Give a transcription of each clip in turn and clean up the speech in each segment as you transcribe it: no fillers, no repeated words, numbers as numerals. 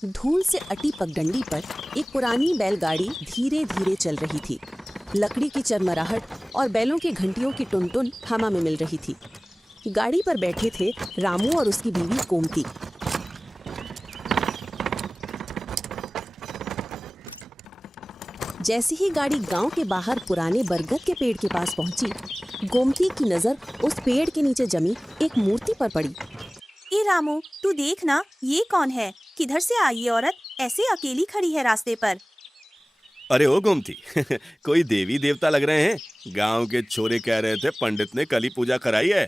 धूल से अटी पगडंडी पर एक पुरानी बैलगाड़ी धीरे धीरे चल रही थी। लकड़ी की चरमराहट और बैलों की घंटियों की टुन-टुन हवा में मिल रही थी। गाड़ी पर बैठे थे रामू और उसकी बीवी गोमती। जैसे ही गाड़ी गांव के बाहर पुराने बरगद के पेड़ के पास पहुंची, गोमती की नजर उस पेड़ के नीचे जमी एक मूर्ति पर पड़ी। ए रामू, तू देख ना, ये कौन है? किधर से आई ये औरत? ऐसे अकेली खड़ी है रास्ते पर। अरे ओ गोमती कोई देवी देवता लग रहे हैं। गांव के छोरे कह रहे थे पंडित ने कल ही पूजा कराई है।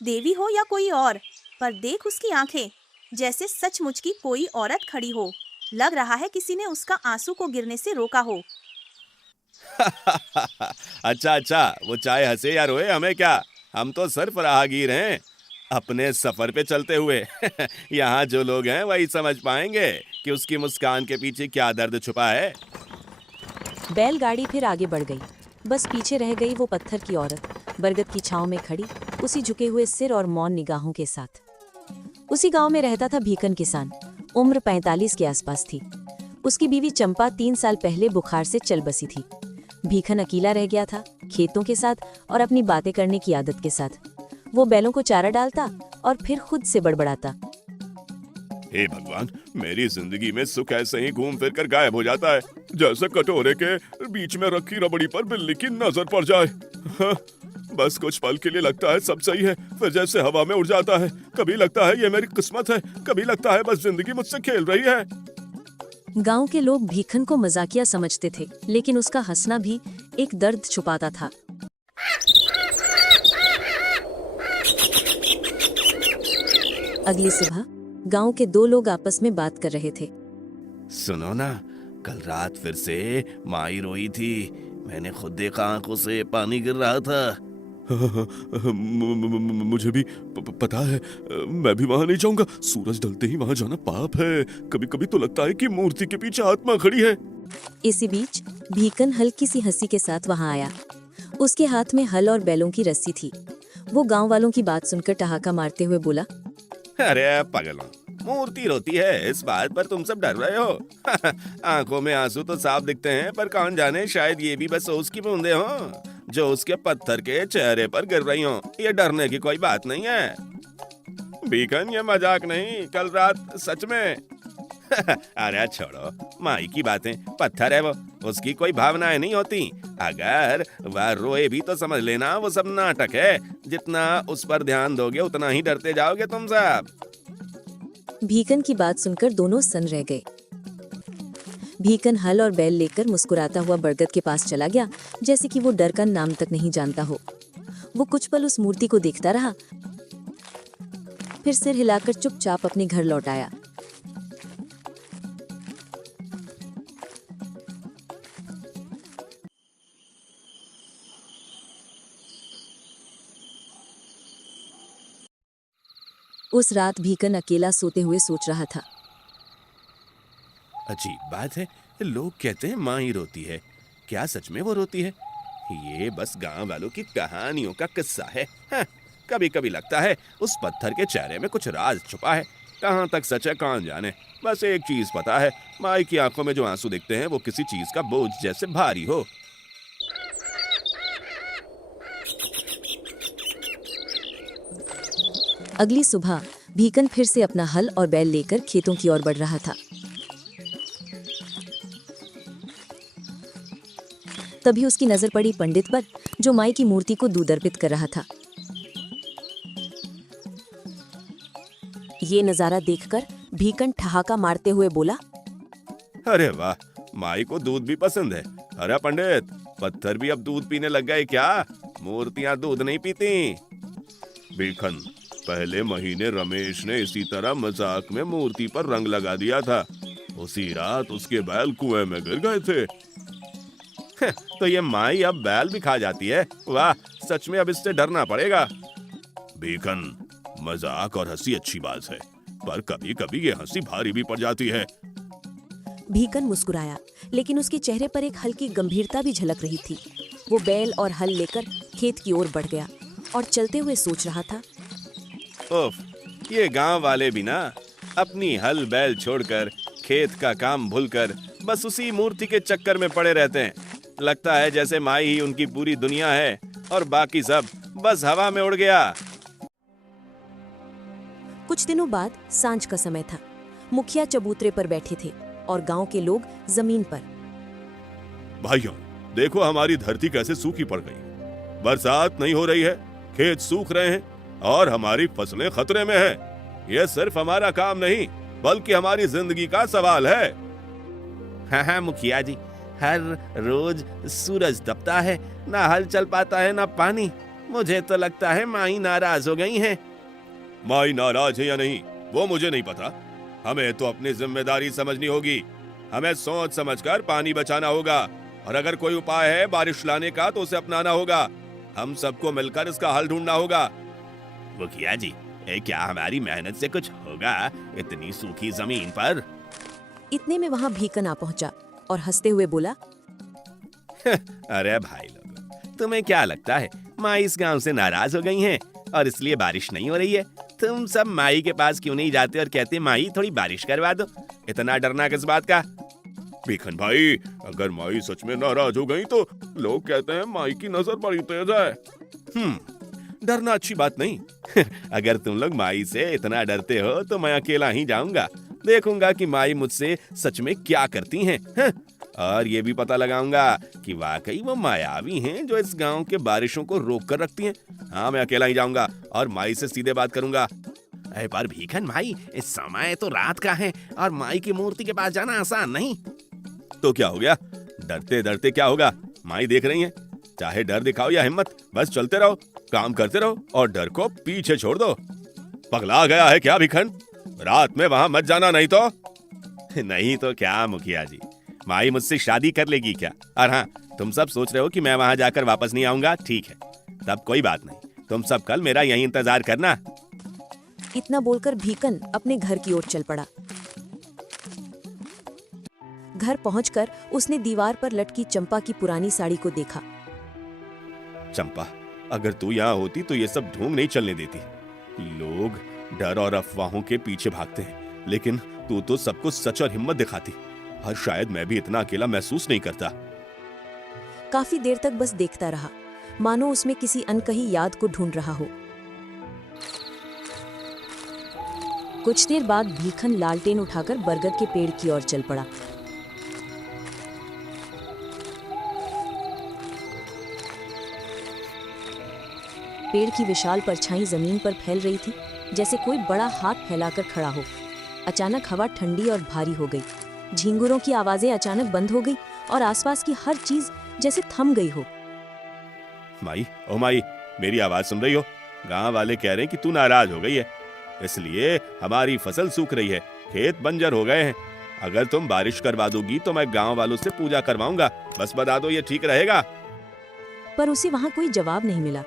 देवी हो या कोई और, पर देख उसकी आंखें, जैसे सचमुच की कोई औरत खड़ी हो। लग रहा है किसी ने उसका आंसू को गिरने से रोका हो। अच्छा, वो चाहे हंसे या रोए हमें क्या, हम तो सिर्फ राहगीर हैं, अपने सफर पे चलते हुए। यहाँ जो लोग हैं वही समझ पाएंगे कि उसकी मुस्कान के पीछे क्या दर्द छुपा है। बैलगाड़ी फिर आगे बढ़ गई। बस पीछे रह गई वो पत्थर की औरत, बरगद की छांव में खड़ी, उसी झुके हुए सिर और मौन निगाहों के साथ। उसी गांव में रहता था भीकन किसान। उम्र 45 के आसपास थी। उसकी बीवी चंपा 3 साल पहले बुखार से चल बसी थी। भीखन अकेला रह गया था, खेतों के साथ और अपनी बातें करने की आदत के साथ। वो बैलों को चारा डालता और फिर खुद से बड़बड़ाता। हे भगवान, मेरी जिंदगी में सुख ऐसे ही घूम फिर कर गायब हो जाता है, जैसे कटोरे के बीच में रखी रबड़ी पर बिल्ली की नजर पड़ जाए। हाँ, बस कुछ पल के लिए लगता है सब सही है, फिर जैसे हवा में उड़ जाता है। कभी लगता है ये मेरी किस्मत है, कभी लगता है बस जिंदगी मुझसे खेल रही है। गांव के लोग भीखन को मजाकिया समझते थे, लेकिन उसका हंसना भी एक दर्द छुपाता था। अगली सुबह गांव के 2 लोग आपस में बात कर रहे थे। सुनो ना, कल रात फिर से माई रोई थी, मैंने खुद देखा, आंखों से पानी गिर रहा था। मुझे भी पता है, मैं भी वहां नहीं जाऊंगा। सूरज ढलते ही वहां जाना पाप है। कभी कभी तो लगता है कि मूर्ति के पीछे आत्मा खड़ी है। इसी बीच भीकन हल्की सी हंसी के साथ वहां आया। उसके हाथ में हल और बैलों की रस्सी थी। वो गांव वालों की बात सुनकर ठहाका मारते हुए बोला, अरे पागलों, मूर्ति रोती है, इस बात पर तुम सब डर रहे हो। आंखों में आंसू तो साफ दिखते हैं, पर कौन जाने शायद ये भी बस उसकी बूंदे हों जो उसके पत्थर के चेहरे पर गिर रही हों। ये डरने की कोई बात नहीं है भीखन, ये मजाक नहीं, कल रात सच में। अरे छोड़ो, माई की बातें, पत्थर है वो, उसकी कोई भावनाएं नहीं होती। अगर वह रोए भी तो समझ लेना वो सब नाटक है। जितना उस पर ध्यान दोगे उतना ही डरते जाओगे तुम सब। भीकन की बात सुनकर दोनों सन रह गए। भीकन हल और बैल लेकर मुस्कुराता हुआ बरगद के पास चला गया, जैसे कि वो डर का नाम तक नहीं जानता हो। वो कुछ पल उस मूर्ति को देखता रहा, फिर सिर हिलाकर चुपचाप अपने घर लौट आया। उस रात भीकन अकेला सोते हुए सोच रहा था। अजीब बात है, लोग कहते हैं माँ ही रोती है, क्या सच में वो रोती है? ये बस गांव वालों की कहानियों का किस्सा है। हाँ, कभी कभी लगता है उस पत्थर के चेहरे में कुछ राज छुपा है। कहाँ तक सच है कौन जाने। बस एक चीज पता है, माई की आंखों में जो आंसू दिखते हैं वो किसी चीज का बोझ जैसे भारी हो। अगली सुबह भीकन फिर से अपना हल और बैल लेकर खेतों की ओर बढ़ रहा था। तभी उसकी नजर पड़ी पंडित पर, जो माई की मूर्ति को दूध अर्पित कर रहा था। ये नजारा देखकर भीकन ठहाका मारते हुए बोला, अरे वाह, माई को दूध भी पसंद है। अरे पंडित, पत्थर भी अब दूध पीने लग गए क्या? मूर्तियां दूध नहीं पीती। भीखन, पहले महीने रमेश ने इसी तरह मजाक में मूर्ति पर रंग लगा दिया था। उसी रात उसके बैल कुएं में गिर गए थे। तो ये माई अब बैल भी खा जाती है? वाह, सच में अब इससे डरना पड़ेगा। भीखन, मजाक और हंसी अच्छी बात है, पर कभी कभी ये हंसी भारी भी पड़ जाती है। भीकन मुस्कुराया, लेकिन उसके चेहरे पर एक हल्की गंभीरता भी झलक रही थी। वो बैल और हल लेकर खेत की ओर बढ़ गया और चलते हुए सोच रहा था, उफ, ये गांव वाले भी ना, अपनी हल बैल छोड़कर खेत का काम भूलकर बस उसी मूर्ति के चक्कर में पड़े रहते हैं। लगता है जैसे माई ही उनकी पूरी दुनिया है और बाकी सब बस हवा में उड़ गया। कुछ दिनों बाद सांझ का समय था। मुखिया चबूतरे पर बैठे थे और गांव के लोग जमीन पर। भाइयों, देखो हमारी धरती कैसे सूखी पड़ गई। बरसात नहीं हो रही है, खेत सूख रहे हैं और हमारी फसलें खतरे में हैं। यह सिर्फ हमारा काम नहीं बल्कि हमारी जिंदगी का सवाल है। हाँ मुखिया जी, हर रोज सूरज तपता है, ना हल चल पाता है ना पानी। मुझे तो लगता है माई नाराज हो गई हैं। माई नाराज है या नहीं वो मुझे नहीं पता। हमें तो अपनी जिम्मेदारी समझनी होगी। हमें सोच समझकर पानी बचाना होगा और अगर कोई उपाय है बारिश लाने का तो उसे अपनाना होगा। हम सबको मिलकर इसका हल ढूंढना होगा। मुखिया जी, क्या हमारी मेहनत से कुछ होगा इतनी सूखी जमीन पर? इतने में वहां भीकन आ पहुंचा और हंसते हुए बोला, अरे भाई लोग, तुम्हें क्या लगता है माई इस गांव से नाराज हो गई हैं और इसलिए बारिश नहीं हो रही है? तुम सब माई के पास क्यों नहीं जाते और कहते माई थोड़ी बारिश करवा दो? इतना डरना किस बात का? भीखन भाई, अगर माई सच में नाराज हो गई तो लोग कहते हैं माई की नजर बड़ी तेज है। डरना अच्छी बात नहीं। अगर तुम लोग माई से इतना डरते हो तो मैं अकेला ही जाऊंगा, देखूंगा कि माई मुझसे सच में क्या करती हैं। और ये भी पता लगाऊंगा कि वाकई वो मायावी हैं जो इस गांव के बारिशों को रोक कर रखती हैं। हाँ, मैं अकेला ही जाऊंगा और माई से सीधे बात करूंगा। अरे पर भीखन भाई, इस समय तो रात का है और माई की मूर्ति के पास जाना आसान नहीं। तो क्या हो गया? डरते डरते क्या होगा? माई देख रही हैं। चाहे डर दिखाओ या हिम्मत, बस चलते रहो, काम करते रहो और डर को पीछे छोड़ दो। पगला गया है क्या भीखन? रात में वहां मत जाना, नहीं तो। नहीं तो क्या मुखिया जी, माई मुझसे शादी कर लेगी क्या? और हाँ, तुम सब सोच रहे हो कि मैं वहां जाकर वापस नहीं आऊंगा। ठीक है, तब कोई बात नहीं, तुम सब कल मेरा यहीं इंतजार करना। इतना बोलकर भीकन अपने घर की ओर चल पड़ा। घर पहुंचकर उसने दीवार पर लटकी चंपा की पुरानी साड़ी को देखा। चंपा, अगर तू यहाँ होती तो ये सब ढोंग नहीं चलने देती। लोग डर और अफवाहों के पीछे भागते हैं, लेकिन तू तो सबको सच और हिम्मत दिखाती। और शायद मैं भी इतना अकेला महसूस नहीं करता। काफी देर तक बस देखता रहा, मानो उसमें किसी अनकही याद को ढूंढ रहा हो। कुछ देर बाद भीखन लालटेन उठाकर बरगद के पेड़ की ओर चल पड़ा। पेड़ की विशाल परछाई जमीन पर फैल रही थी, जैसे कोई बड़ा हाथ फैलाकर खड़ा हो। अचानक हवा ठंडी और भारी हो गई। झिंगुरों की आवाजें अचानक बंद हो गई और आसपास की हर चीज जैसे थम गई हो। माई, ओ माई, मेरी आवाज सुन रही हो? गांव वाले कह रहे हैं कि तू नाराज हो गई है, इसलिए हमारी फसल सूख रही है, खेत बंजर हो गए हैं। अगर तुम बारिश करवा दोगी तो मैं गांव वालों से पूजा करवाऊंगा। बस बता दो, ये ठीक रहेगा? पर उसे वहां कोई जवाब नहीं मिला।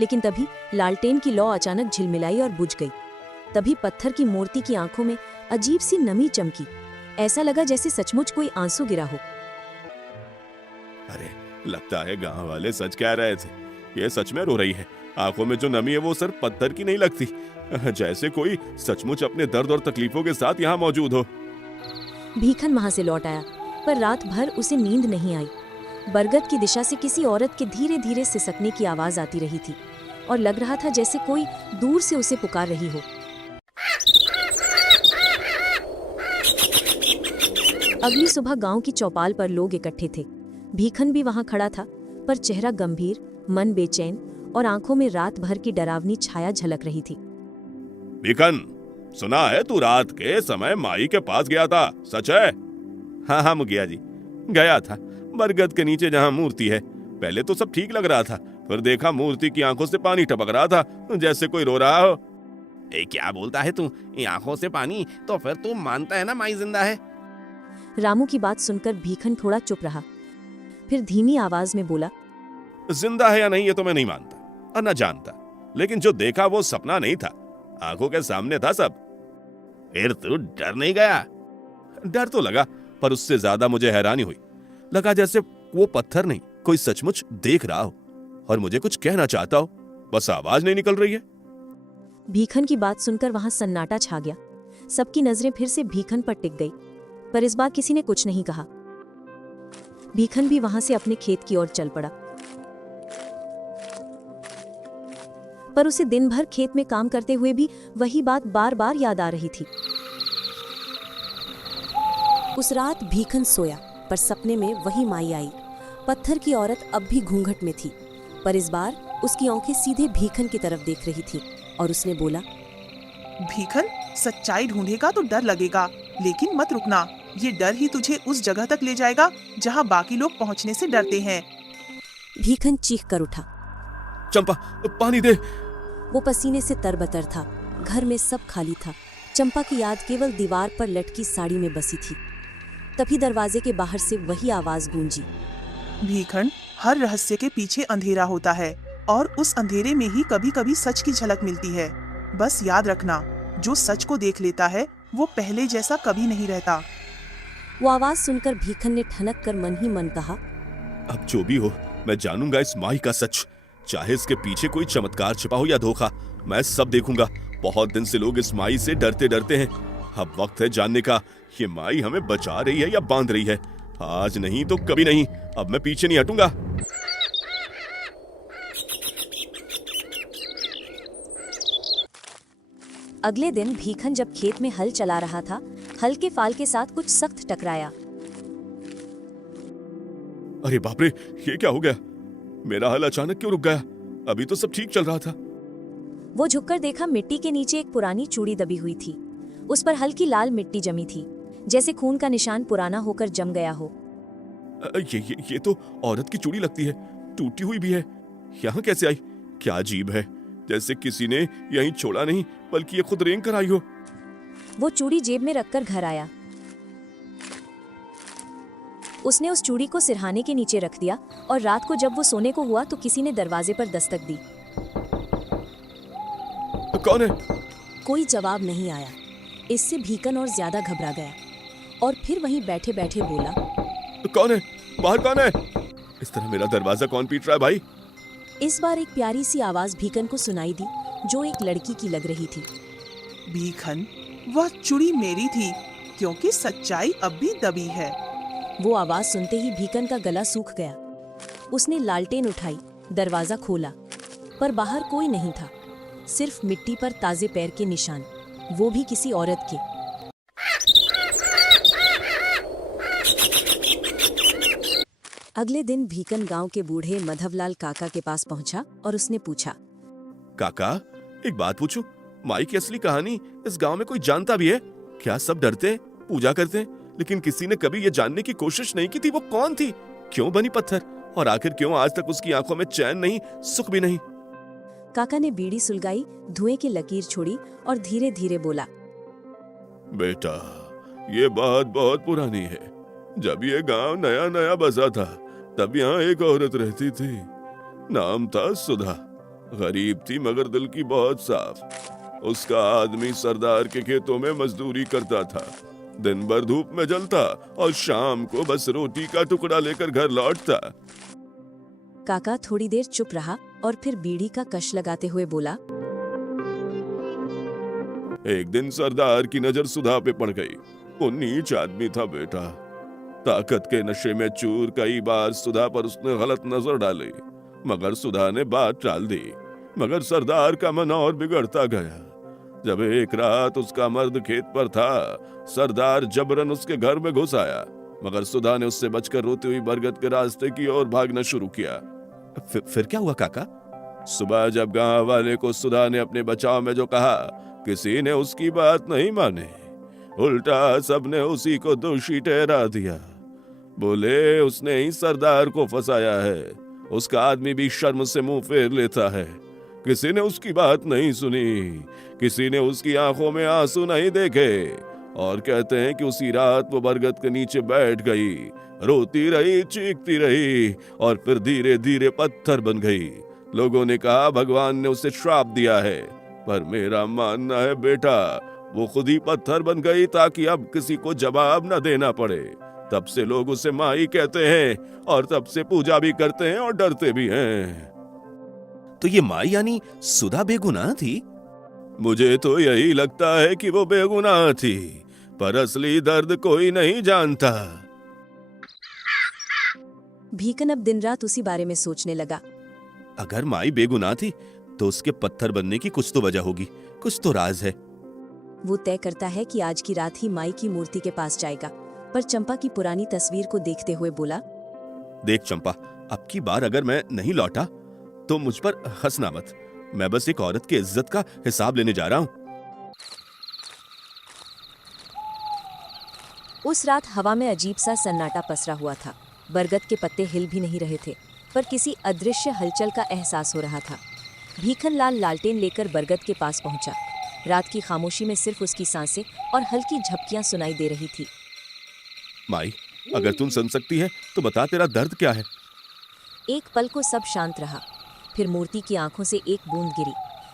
लेकिन तभी लालटेन की लौ अचानक झिलमिलाई और बुझ गई। तभी पत्थर की मूर्ति की आंखों में अजीब सी नमी चमकी। ऐसा लगा जैसे सचमुच कोई आंसू गिरा हो। अरे, लगता है गांव वाले सच कह रहे थे, ये सच में रो रही है। आंखों में जो नमी है वो सिर्फ पत्थर की नहीं लगती, जैसे कोई सचमुच अपने दर्द और तकलीफों के साथ यहाँ मौजूद हो। भीखन वहां से लौट आया, पर रात भर उसे नींद नहीं आई। बरगद की दिशा से किसी औरत के धीरे धीरे सिसकने की आवाज आती रही थी और लग रहा था जैसे कोई दूर से उसे पुकार रही हो। अगली सुबह गांव की चौपाल पर लोग इकट्ठे थे। भीखन भी वहां खड़ा था, पर चेहरा गंभीर, मन बेचैन और आंखों में रात भर की डरावनी छाया झलक रही थी। भीखन, सुना है तू रात के समय माई के पास गया था, सच है? हाँ हाँ मुखिया जी, गया था। बरगद के नीचे जहाँ मूर्ति है। पहले तो सब ठीक लग रहा था, फिर देखा मूर्ति की आंखों से पानी टपक रहा था, जैसे कोई रो रहा हो। क्या बोलता है तू? आंखों से पानी? तो फिर तू मानता है ना माई जिंदा है? रामू की बात सुनकर भीखन थोड़ा चुप रहा, फिर धीमी आवाज में बोला, जिंदा है या नहीं ये तो मैं नहीं मानता और न जानता, लेकिन जो देखा वो सपना नहीं था, आंखों के सामने था सब। फिर तू डर नहीं गया? डर तो लगा, पर उससे ज्यादा मुझे हैरानी हुई। लगा जैसे वो पत्थर नहीं, कोई सचमुच देख रहा हो और मुझे कुछ कहना चाहता हो, बस आवाज नहीं निकल रही है। भीखन की बात सुनकर वहां सन्नाटा छा गया। सबकी नजरें फिर से भीखन पर टिक गई, पर इस बार किसी ने कुछ नहीं कहा। भीखन भी वहां से अपने खेत की ओर चल पड़ा, पर उसे दिन भर खेत में काम करते हुए भी वही बात बार बार याद आ रही थी। उस रात भीखन सोया, पर सपने में वही माई आई। पत्थर की औरत अब भी घूंघट में थी, पर इस बार उसकी आंखें सीधे भीखन की तरफ देख रही थी और उसने बोला, भीखन, सच्चाई ढूंढेगा तो डर लगेगा, लेकिन मत रुकना। ये डर ही तुझे उस जगह तक ले जाएगा जहाँ बाकी लोग पहुँचने से डरते हैं। भीखन चीख कर उठा। चंपा, पानी दे। वो पसीने से तरबतर था। घर में सब खाली था। चंपा की याद केवल दीवार पर लटकी साड़ी में बसी थी। तभी दरवाजे के बाहर से वही आवाज गूंजी, भीखन, हर रहस्य के पीछे अंधेरा होता है और उस अंधेरे में ही कभी कभी सच की झलक मिलती है। बस याद रखना, जो सच को देख लेता है वो पहले जैसा कभी नहीं रहता। वो आवाज सुनकर भीखन ने ठनक कर मन ही मन कहा, अब जो भी हो, मैं जानूंगा इस माई का सच। चाहे इसके पीछे कोई चमत्कार छिपा हो या धोखा, मैं सब देखूंगा। बहुत दिन से लोग इस माई से डरते डरते हैं। अब वक्त है जानने का, ये माई हमें बचा रही है या बांध रही है। आज नहीं तो कभी नहीं। अब मैं पीछे नहीं हटूंगा। अगले दिन भीखन जब खेत में हल चला रहा था, हल्के फाल के साथ कुछ सख्त टकराया। अरे बाप रे, ये क्या हो गया? मेरा हल अचानक क्यों रुक गया? अभी तो सब ठीक चल रहा था। वो झुककर देखा, मिट्टी के नीचे एक पुरानी चूड़ी दबी हुई थी। उस पर हल्की लाल मिट्टी जमी थी, जैसे खून का निशान पुराना होकर जम गया हो। ये तो औरत की चूड़ी लगती है, टूटी हुई भी है। यहाँ कैसे आई? क्या अजीब है, जैसे किसी ने यहीं छोड़ा नहीं, बल्कि ये खुद रेंग कर आई हो। वो चूड़ी जेब में रखकर घर आया। उसने उस चूड़ी को सिरहाने के नीचे रख दिया और रात को जब वो सोने को हुआ तो किसी ने दरवाजे पर दस्तक दी। कौन है? कोई जवाब नहीं आया। इससे भीखन और ज्यादा घबरा गया और फिर वहीं बैठे बैठे बोला, कौन है? बाहर कौन है? इस तरह मेरा दरवाजा कौन पीट रहा है भाई? इस बार एक प्यारी सी आवाज भीखन को सुनाई दी, जो एक लड़की की लग रही थी। भीखन, वह चूड़ी मेरी थी, क्योंकि सच्चाई अब भी दबी है। वो आवाज सुनते ही भीखन का गला सूख गया। उसने लालटेन उठाई, दरवाजा खोला, पर बाहर कोई नहीं था, सिर्फ मिट्टी पर ताजे पैर के निशान, वो भी किसी औरत के। अगले दिन भीखन गांव के बूढ़े मधवलाल काका के पास पहुंचा और उसने पूछा, काका, एक बात पूछूं? माई की असली कहानी इस गांव में कोई जानता भी है क्या? सब डरते हैं, पूजा करते हैं, लेकिन किसी ने कभी ये जानने की कोशिश नहीं की थी वो कौन थी, क्यों बनी पत्थर, और आखिर क्यों आज तक उसकी आंखों में चैन नहीं, सुख भी नहीं। काका ने बीड़ी सुलगाई, धुएं की लकीर छोड़ी और धीरे धीरे बोला, बेटा, ये बात बहुत पुरानी है। जब ये गांव नया नया बसा था, तब यहाँ एक औरत रहती थी। नाम था सुधा। गरीब थी मगर दिल की बहुत साफ। उसका आदमी सरदार के खेतों में मजदूरी करता था। दिन भर धूप में जलता और शाम को बस रोटी का टुकड़ा लेकर घर लौटता। काका थोड़ी देर चुप रहा और फिर बीड़ी का कश लगाते हुए बोला, एक दिन सरदार की नजर सुधा पे पड़ गई। वो नीच आदमी था बेटा। ताकत के नशे में चूर कई बार सुधा पर उसने गलत नजर डाली, मगर सुधा ने बात टाल दी। मगर सरदार का मन और बिगड़ता गया। जब एक रात उसका मर्द खेत पर था, सरदार जबरन उसके घर में घुस आया, मगर सुधा ने उससे बचकर रोती हुई बरगद के रास्ते की ओर भागना शुरू किया। फिर क्या हुआ काका? सुबह जब गांव वाले को सुधा ने अपने बचाव में जो कहा, किसी ने उसकी बात नहीं मानी। उल्टा सबने उसी को दोषी ठहरा दिया। बोले उसने ही सरदार को फंसाया है। उसका आदमी भी शर्म से मुंह फेर लेता है। किसी ने उसकी बात नहीं सुनी, किसी ने उसकी आंखों में आंसू नहीं देखे। और कहते हैं कि उसी रात वो बरगद के नीचे बैठ गई, रोती रही, चीखती रही और फिर धीरे धीरे पत्थर बन गई। लोगों ने कहा भगवान ने उसे श्राप दिया है, पर मेरा मानना है बेटा, वो खुद ही पत्थर बन गई ताकि अब किसी को जवाब न देना पड़े। तब से लोग उसे माई कहते हैं और तब से पूजा भी करते हैं और डरते भी हैं। तो ये माई यानी सुधा बेगुनाह थी? मुझे तो यही लगता है कि वो बेगुनाह थी, पर असली दर्द कोई नहीं जानता। भीखन अब दिन रात उसी बारे में सोचने लगा। अगर माई बेगुनाह थी तो उसके पत्थर बनने की कुछ तो वजह होगी, कुछ तो राज है। वो तय करता है कि आज की रात ही माई की मूर्ति के पास जाएगा, पर चंपा की पुरानी तस्वीर को देखते हुए बोला, देख चंपा, अब की बार अगर मैं नहीं लौटा तो मुझ पर हंसना मत। मैं बस एक औरत की इज्जत का हिसाब लेने जा रहा हूँ। उस रात हवा में अजीब सा सन्नाटा पसरा हुआ था। बरगद के पत्ते हिल भी नहीं रहे थे, पर किसी अदृश्य हलचल का एहसास हो रहा था। भीखन लाल लालटेन लेकर बरगद के पास पहुंचा। रात की खामोशी में सिर्फ उसकी सांसें और हल्की झपकियां सुनाई दे रही थी। माई, अगर तुम सुन सकती है तो बता, तेरा दर्द क्या है? एक पल को सब शांत रहा, फिर मूर्ति की आंखों से एक बूंद गिरी,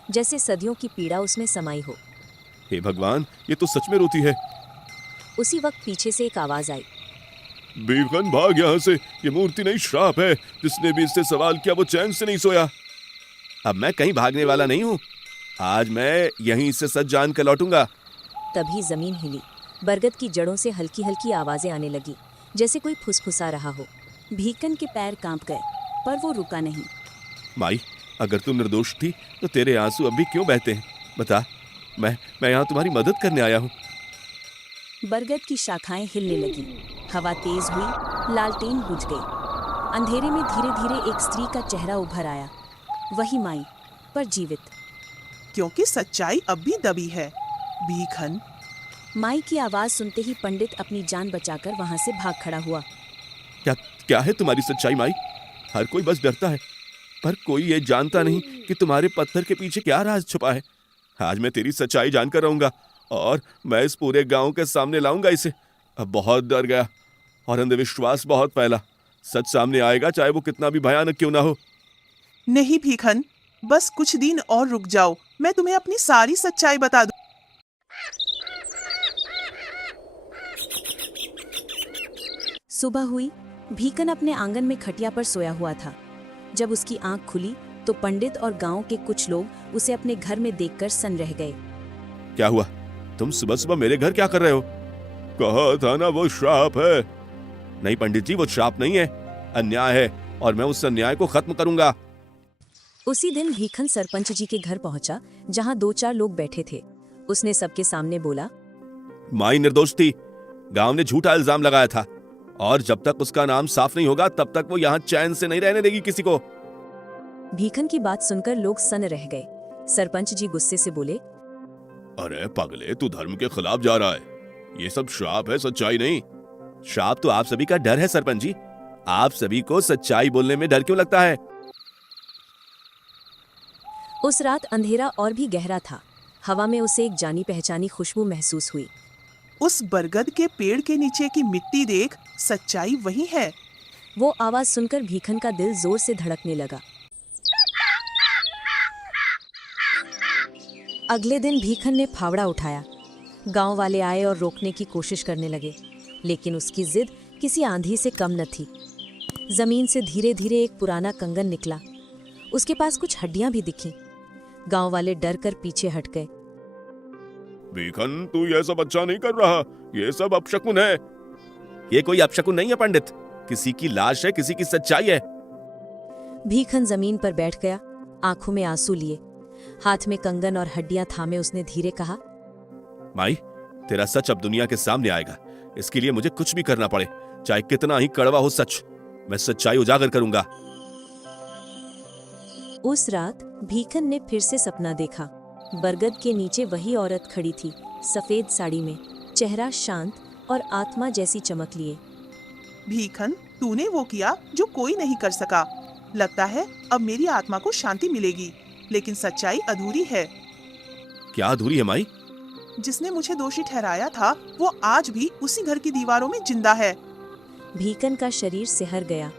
जैसे सदियों की पीड़ा उसमें समाई हो। हे भगवान, ये तो सच में रोती है। उसी वक्त पीछे से एक आवाज आई, भीखन भाग यहाँ से, ये मूर्ति नहीं श्राप है। जिसने भी इससे सवाल किया वो चैन से नहीं सोया। अब मैं कहीं भागने वाला नहीं हूँ, आज मैं यहीं से सच जान कर लौटूंगा। तभी जमीन हिली। बरगद की जड़ों से हल्की हल्की आवाजें आने लगी, जैसे कोई फुसफुसा रहा हो। भीखन के पैर कांप गए, पर वो रुका नहीं। माई, अगर तू निर्दोष थी तो तेरे आंसू अब भी क्यों बहते हैं? बता, मैं यहाँ तुम्हारी मदद करने आया हूँ। बरगद की शाखाएं हिलने लगी, हवा तेज हुई, लालटेन बुझ गई। अंधेरे में धीरे धीरे एक स्त्री का चेहरा उभर आया, वही माई, पर जीवित। क्योंकि सच्चाई अब भी दबी है। भीखन, माई की आवाज सुनते ही पंडित अपनी जान बचाकर वहां से भाग खड़ा हुआ। क्या है तुम्हारी सच्चाई माई? हर कोई बस डरता है, पर कोई ये जानता नहीं कि तुम्हारे पत्थर के पीछे क्या राज छुपा है। आज मैं तेरी सच्चाई जानकर रहूंगा और मैं इस पूरे गांव के सामने लाऊंगा इसे। अब बहुत डर गया और अंधविश्वास बहुत फैला। सच सामने आएगा, चाहे वो कितना भी भयानक क्यों ना हो। नहीं भीखन, बस कुछ दिन और रुक जाओ, मैं तुम्हें अपनी सारी सच्चाई बता दूं। सुबह हुई। भीखन अपने आंगन में खटिया पर सोया हुआ था। जब उसकी आंख खुली तो पंडित और गांव के कुछ लोग उसे अपने घर में देखकर सन रह गए। क्या हुआ? तुम सुबह सुबह मेरे घर क्या कर रहे हो? कहा था ना वो श्राप है। नहीं पंडित जी, वो श्राप नहीं है, अन्याय है, और मैं उस अन्याय को खत्म करूंगा। उसी दिन भीखन सरपंच जी के घर पहुंचा, जहां 2-4 लोग बैठे थे। उसने सबके सामने बोला, माई निर्दोष थी, गांव ने झूठा इल्जाम लगाया था, और जब तक उसका नाम साफ नहीं होगा तब तक वो यहाँ चैन से नहीं रहने देगी किसी को। भीखन की बात सुनकर लोग सन रह गए। सरपंच जी गुस्से से बोले, अरे पगले, तू धर्म के खिलाफ जा रहा है। ये सब श्राप है, सच्चाई नहीं। श्राप तो आप सभी का डर है सरपंच जी। आप सभी को सच्चाई बोलने में डर क्यों लगता है? उस रात अंधेरा और भी गहरा था। हवा में उसे एक जानी पहचानी खुशबू महसूस हुई। उस बरगद के पेड़ के नीचे की मिट्टी देख, सच्चाई वही है। वो आवाज सुनकर भीखन का दिल जोर से धड़कने लगा। अगले दिन भीखन ने फावड़ा उठाया। गांव वाले आए और रोकने की कोशिश करने लगे, लेकिन उसकी जिद किसी आंधी से कम न थी। जमीन से धीरे धीरे एक पुराना कंगन निकला। उसके पास कुछ हड्डियां भी दिखीं। गांव वाले डर कर पीछे हट गए। भीखन, तू ये सब अच्छा नहीं कर रहा, ये सब अपशकुन है। ये कोई अपशकुन नहीं है पंडित, किसी की लाश है, किसी की सच्चाई है। भीखन जमीन पर बैठ गया, आंखों में आंसू लिए। हाथ में कंगन और हड्डियां थामे उसने धीरे कहा, माई, तेरा सच अब दुनिया के सामने आएगा। इसके लिए मुझे कुछ भी करना पड़े, चाहे कितना ही कड़वा हो सच, मैं सच्चाई उजागर करूंगा। उस रात भीखन ने फिर से सपना देखा। बरगद के नीचे वही औरत खड़ी थी, सफेद साड़ी में, चेहरा शांत और आत्मा जैसी चमक लिए। भीखन, तूने वो किया जो कोई नहीं कर सका। लगता है अब मेरी आत्मा को शांति मिलेगी, लेकिन सच्चाई अधूरी है। क्या अधूरी है माई? जिसने मुझे दोषी ठहराया था वो आज भी उसी घर की दीवारों में जिंदा है। भीखन का शरीर सिहर गया।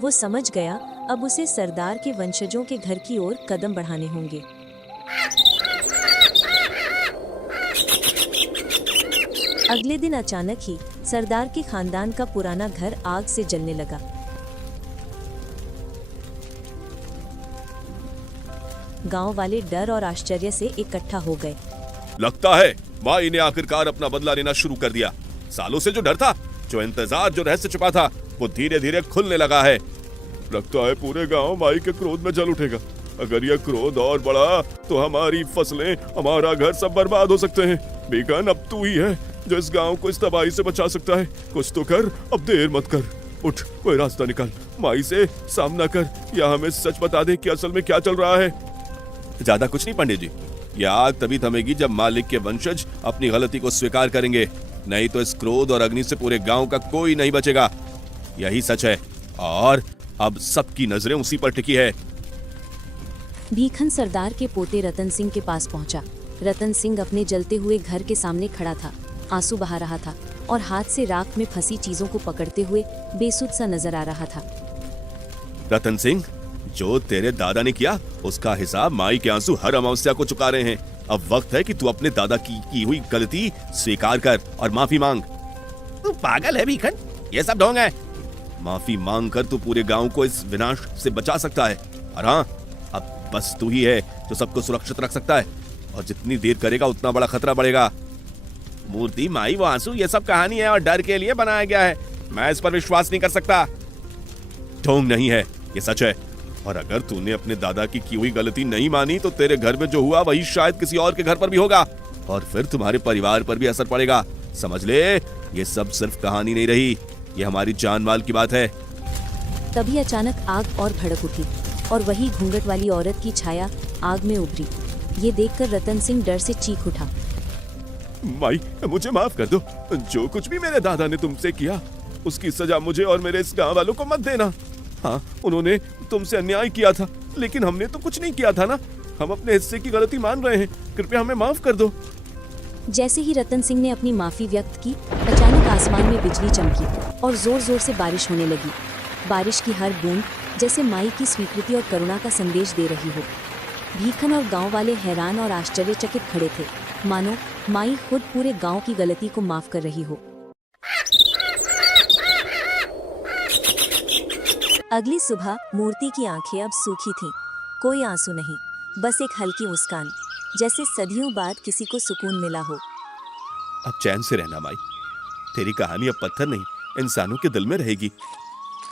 वो समझ गया अब उसे सरदार के वंशजों के घर की ओर कदम बढ़ाने होंगे। अगले दिन अचानक ही सरदार के खानदान का पुराना घर आग से जलने लगा। गांव वाले डर और आश्चर्य से इकट्ठा हो गए। लगता है माई ने आखिरकार अपना बदला लेना शुरू कर दिया। सालों से जो डर था, जो इंतजार, जो रहस्य छुपा था, वो धीरे धीरे खुलने लगा है। लगता है पूरे गांव माई के क्रोध में जल उठेगा। अगर यह क्रोध और बढ़ा तो हमारी फसलें, हमारा घर सब बर्बाद हो सकते हैं। बीकन, अब तू ही है जो इस गांव को इस तबाही से बचा सकता है। कुछ तो कर, अब देर मत कर। उठ, कोई रास्ता निकाल, माई से सामना कर या हमें सच बता दे कि असल में क्या चल रहा है। ज्यादा कुछ नहीं पंडित जी, यह आग तभी थमेगी जब मालिक के वंशज अपनी गलती को स्वीकार करेंगे। नहीं तो इस क्रोध और अग्नि से पूरे गांव का कोई नहीं बचेगा। यही सच है और अब सबकी नजरें उसी पर टिकी है। भीखन सरदार के पोते रतन सिंह के पास पहुंचा। रतन सिंह अपने जलते हुए घर के सामने खड़ा था, आंसू बहा रहा था और हाथ से राख में फंसी चीजों को पकड़ते हुए बेसुध सा नजर आ रहा था। रतन सिंह, जो तेरे दादा ने किया उसका हिसाब माई के आंसू हर अमावस्या को चुका रहे हैं। अब वक्त है कि तू अपने दादा की हुई गलती स्वीकार कर और माफी मांग। तू पागल है भीखन, ये सब ढोंग है। माफी मांग कर तू पूरे गांव को इस विनाश से बचा सकता है। और हाँ, अब बस तू ही है जो सबको सुरक्षित रख सकता है, और जितनी देर करेगा उतना बड़ा खतरा बढ़ेगा। मूर्ति, माई, वो आंसू, ये सब कहानी है और डर के लिए बनाया गया है। मैं इस पर विश्वास नहीं कर सकता। ढोंग नहीं है, ये सच है। और अगर तूने अपने दादा की हुई गलती नहीं मानी तो तेरे घर में जो हुआ वही शायद किसी और के घर पर भी होगा, और फिर तुम्हारे परिवार पर भी असर पड़ेगा। समझ ले, ये सब सिर्फ कहानी नहीं रही, ये हमारी जान माल की बात है। तभी अचानक आग और भड़क उठी और वही घूंघट वाली औरत की छाया आग में उभरी। ये देखकर रतन सिंह डर से चीख उठा। माई, मुझे माफ कर दो। जो कुछ भी मेरे दादा ने तुमसे किया उसकी सजा मुझे और मेरे इस गांव वालों को मत देना। हाँ, उन्होंने तुमसे अन्याय किया था, लेकिन हमने तो कुछ नहीं किया था ना। हम अपने हिस्से की गलती मान रहे हैं, कृपया हमें माफ कर दो। जैसे ही रतन सिंह ने अपनी माफी व्यक्त की, अचानक आसमान में बिजली चमकी और जोर जोर से बारिश होने लगी। बारिश की हर बूंद जैसे माई की स्वीकृति और करुणा का संदेश दे रही हो। भीखन और गांव वाले हैरान और आश्चर्यचकित खड़े थे, मानो माई खुद पूरे गांव की गलती को माफ कर रही हो। अगली सुबह मूर्ति की आंखें अब सूखी थीं। कोई आंसू नहीं, बस एक हल्की मुस्कान, जैसे सदियों बाद किसी को सुकून मिला हो। अब चैन से रहना माई, तेरी कहानी अब पत्थर नहीं इंसानों के दिल में रहेगी।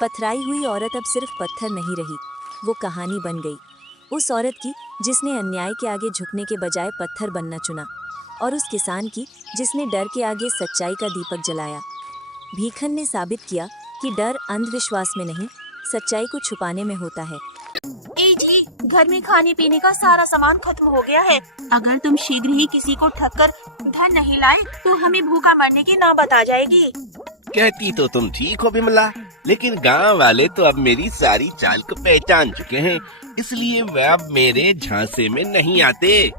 पथराई हुई औरत अब सिर्फ पत्थर नहीं रही, वो कहानी बन गई। उस औरत की जिसने अन्याय के आगे झुकने के बजाय पत्थर बनना चुना, और उस किसान की जिसने डर के आगे सच्चाई का दीपक जलाया। भीखन ने साबित किया कि डर अंधविश्वास में नहीं, सच्चाई को छुपाने में होता है। ए जी, घर में खाने पीने का सारा सामान खत्म हो गया है। अगर तुम शीघ्र ही किसी को ठग कर धन नहीं लाए तो हमें भूखा मरने की नौबत आ जाएगी। कहती तो तुम ठीक हो बिमला, लेकिन गांव वाले तो अब मेरी सारी चाल को पहचान चुके हैं, इसलिए वे अब मेरे झांसे में नहीं आते।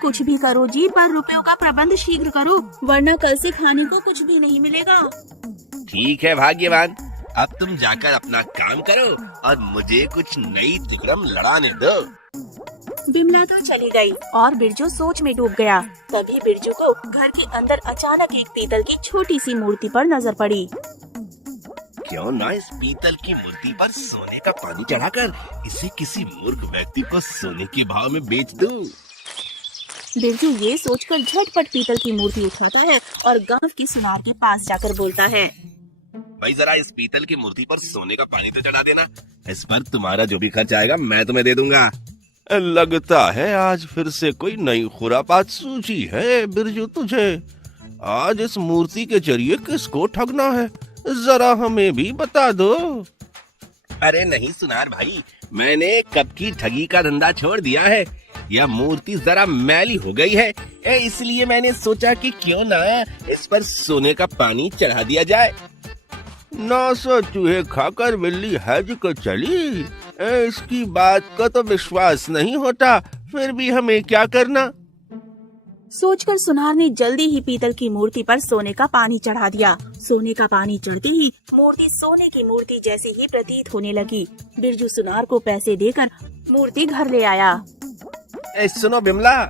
कुछ भी करो जी, पर रुपयों का प्रबंध शीघ्र करो, वरना कल से खाने को कुछ भी नहीं मिलेगा। ठीक है भाग्यवान, अब तुम जाकर अपना काम करो और मुझे कुछ नई तिकड़म लड़ाने दो। बिमला तो चली गई और बिरजू सोच में डूब गया। तभी बिरजू को घर के अंदर अचानक एक पीतल की छोटी सी मूर्ति पर नजर पड़ी। क्यों ना इस पीतल की मूर्ति पर सोने का पानी चढ़ाकर इसे किसी मूर्ख व्यक्ति को सोने के भाव में बेच दूं। बिरजू ये सोचकर झटपट पीतल की मूर्ति उठाता है और गांव की सुनार के पास जाकर बोलता है, भाई जरा इस पीतल की मूर्ति पर सोने का पानी तो चढ़ा देना, इस पर तुम्हारा जो भी खर्च आएगा मैं तुम्हें दे दूंगा। लगता है आज फिर से कोई नई खुरापात सूझी है बिरजू तुझे। आज इस मूर्ति के जरिए किसको ठगना है, जरा हमें भी बता दो। अरे नहीं सुनार भाई, मैंने कब की ठगी का धंधा छोड़ दिया है। यह मूर्ति जरा मैली हो गई है, इसलिए मैंने सोचा कि क्यों ना इस पर सोने का पानी चढ़ा दिया जाए। 900 चूहे खाकर बिल्ली हज को चली, इसकी बात का तो विश्वास नहीं होता, फिर भी हमें क्या करना। सोचकर सुनार ने जल्दी ही पीतल की मूर्ति पर सोने का पानी चढ़ा दिया। सोने का पानी चढ़ते ही मूर्ति सोने की मूर्ति जैसी ही प्रतीत होने लगी। बिरजू सुनार को पैसे देकर मूर्ति घर ले आया। सुनो बिमला,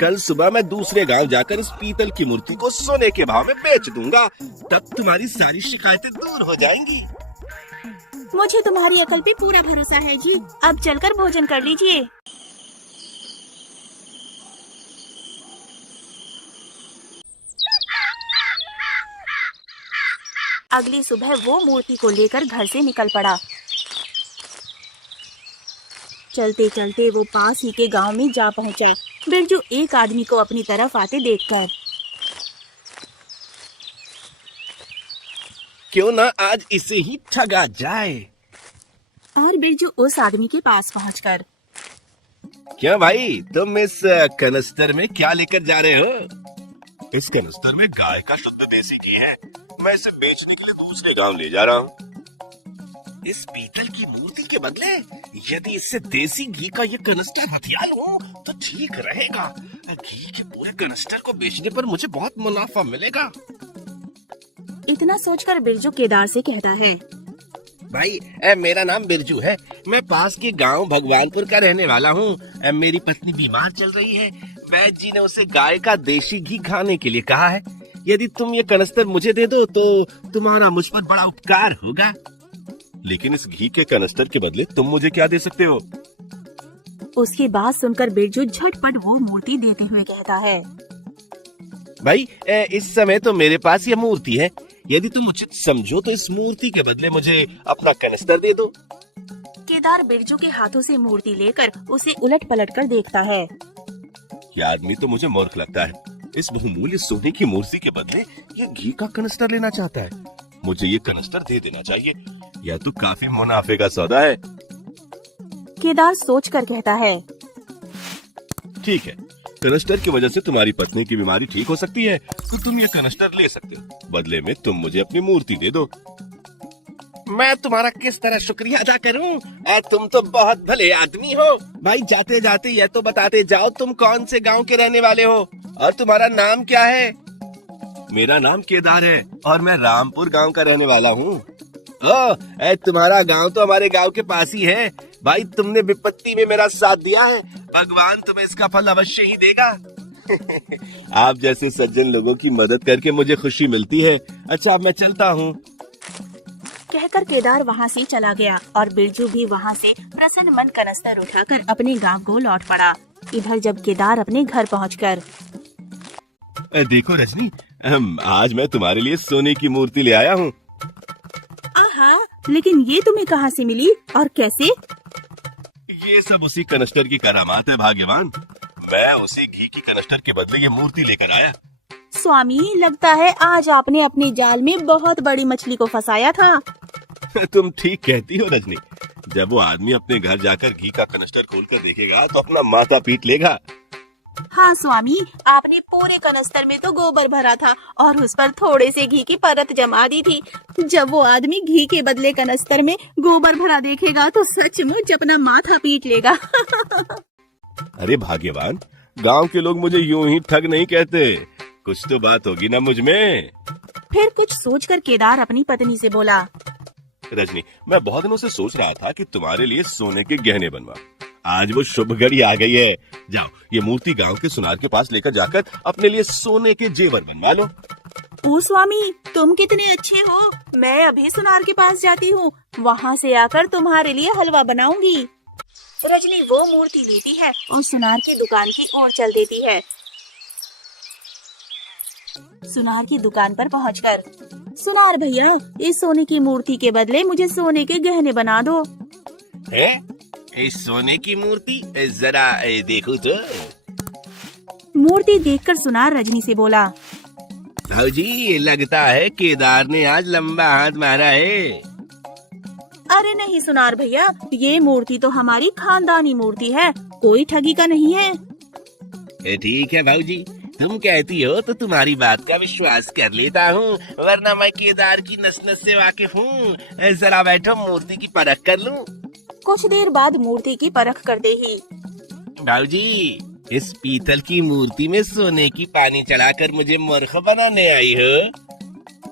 कल सुबह मैं दूसरे गांव जाकर इस पीतल की मूर्ति को सोने के भाव में बेच दूंगा, तब तुम्हारी सारी शिकायतें दूर हो जाएंगी। मुझे तुम्हारी अकल पे पूरा भरोसा है जी, अब चलकर भोजन कर लीजिए। अगली सुबह वो मूर्ति को लेकर घर से निकल पड़ा। चलते चलते वो पास ही के गांव में जा पहुंचा। बिरजू एक आदमी को अपनी तरफ आते देखकर, क्यों ना आज इसे ही ठगा जाए। और बिरजू उस आदमी के पास पहुंचकर, क्या भाई, तुम इस कनस्तर में क्या लेकर जा रहे हो? इस कनस्तर में गाय का शुद्ध देसी घी है। मैं इसे बेचने के लिए दूसरे गांव ले जा रहा हूँ। इस पीतल की मूर्ति के बदले यदि इससे देसी घी का ये कनस्तर हथिया लूं तो ठीक रहेगा। घी के पूरे कनस्तर को बेचने पर मुझे बहुत मुनाफा मिलेगा। इतना सोचकर बिरजू केदार से कहता है, भाई, मेरा नाम बिरजू है। मैं पास के गांव भगवानपुर का रहने वाला हूँ। मेरी पत्नी बीमार चल रही है। वैद्य जी ने उसे गाय का देसी घी खाने के लिए कहा है। यदि तुम ये कनस्तर मुझे दे दो तो तुम्हारा मुझ पर बड़ा उपकार होगा। लेकिन इस घी के कनस्तर के बदले तुम मुझे क्या दे सकते हो? उसकी बात सुनकर बिरजू झटपट वो मूर्ति देते हुए कहता है, भाई, इस समय तो मेरे पास ये मूर्ति है। यदि तुम उचित समझो तो इस मूर्ति के बदले मुझे अपना कनस्तर दे दो। केदार बिरजू के हाथों से मूर्ति लेकर उसे उलट पलट कर देखता है। ये आदमी तो मुझे मूर्ख लगता है। इस बहुमूल्य सोने की मूर्ति के बदले ये घी का कनस्तर लेना चाहता है। मुझे ये कनस्तर दे देना चाहिए। यह तो काफी मुनाफे का सौदा है। केदार सोचकर कहता है, ठीक है, कनस्टर की वजह से तुम्हारी पत्नी की बीमारी ठीक हो सकती है तो तुम ये कनस्टर ले सकते हो। बदले में तुम मुझे अपनी मूर्ति दे दो। मैं तुम्हारा किस तरह शुक्रिया अदा करूं? तुम तो बहुत भले आदमी हो। भाई, जाते जाते यह तो बताते जाओ, तुम कौन से गांव के रहने वाले हो और तुम्हारा नाम क्या है? मेरा नाम केदार है और मैं रामपुर गांव का रहने वाला हूँ। तुम्हारा गांव तो हमारे गांव के पास ही है। भाई, तुमने विपत्ति में मेरा साथ दिया है। भगवान तुम्हें इसका फल अवश्य ही देगा। आप जैसे सज्जन लोगों की मदद करके मुझे खुशी मिलती है। अच्छा, अब मैं चलता हूँ। कहकर केदार वहाँ से चला गया और बिरजू भी वहाँ से प्रसन्न मन कनस्तर उठाकर अपने गांव को लौट पड़ा। इधर जब केदार अपने घर पहुंचकर, देखो रजनी, आज मैं तुम्हारे लिए सोने की मूर्ति ले आया हूँ। आहा, लेकिन ये तुम्हें कहाँ से मिली और कैसे? ये सब उसी कनस्टर की करामात है भाग्यवान। मैं उसी घी की कनस्टर के बदले ये मूर्ति लेकर आया। स्वामी, लगता है आज आपने अपने जाल में बहुत बड़ी मछली को फंसाया था। तुम ठीक कहती हो रजनी। जब वो आदमी अपने घर जाकर घी का कनस्टर खोलकर देखेगा तो अपना माथा पीट लेगा। हाँ स्वामी, आपने पूरे कनस्तर में तो गोबर भरा था और उस पर थोड़े से घी की परत जमा दी थी। जब वो आदमी घी के बदले कनस्तर में गोबर भरा देखेगा तो सचमुच अपना माथा पीट लेगा। अरे भाग्यवान, गांव के लोग मुझे यूं ही ठग नहीं कहते। कुछ तो बात होगी ना मुझ में। फिर कुछ सोचकर केदार अपनी पत्नी से बोला, रजनी, मैं बहुत दिनों से सोच रहा था कि तुम्हारे लिए सोने के गहने बनवा। आज वो शुभ घड़ी आ गई है। जाओ, ये मूर्ति गांव के सुनार के पास लेकर जाकर अपने लिए सोने के जेवर बनवा लो। ओ स्वामी, तुम कितने अच्छे हो। मैं अभी सुनार के पास जाती हूँ। वहाँ से आकर तुम्हारे लिए हलवा बनाऊंगी। रजनी वो मूर्ति लेती है और सुनार की दुकान की ओर चल देती है। सुनार की दुकान पर पहुंचकर, सुनार भैया, इस सोने की मूर्ति के बदले मुझे सोने के गहने बना दो। है? इस सोने की मूर्ति जरा देखो तो। मूर्ति देखकर सुनार रजनी से बोला, भाऊजी, लगता है केदार ने आज लंबा हाथ मारा है। अरे नहीं सुनार भैया, ये मूर्ति तो हमारी खानदानी मूर्ति है, कोई ठगी का नहीं है। ठीक है भाऊजी, तुम कहती हो तो तुम्हारी बात का विश्वास कर लेता हूँ, वरना मैं केदार की नस नस से वाकिफ हूँ। जरा बैठो, मूर्ति की परख कर लूँ। कुछ देर बाद मूर्ति की परख करते ही, भाऊजी, इस पीतल की मूर्ति में सोने की पानी चढ़ाकर मुझे मूर्ख बनाने आई हो।